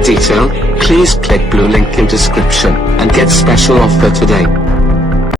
more detail, please click blue link in description and get special offer today.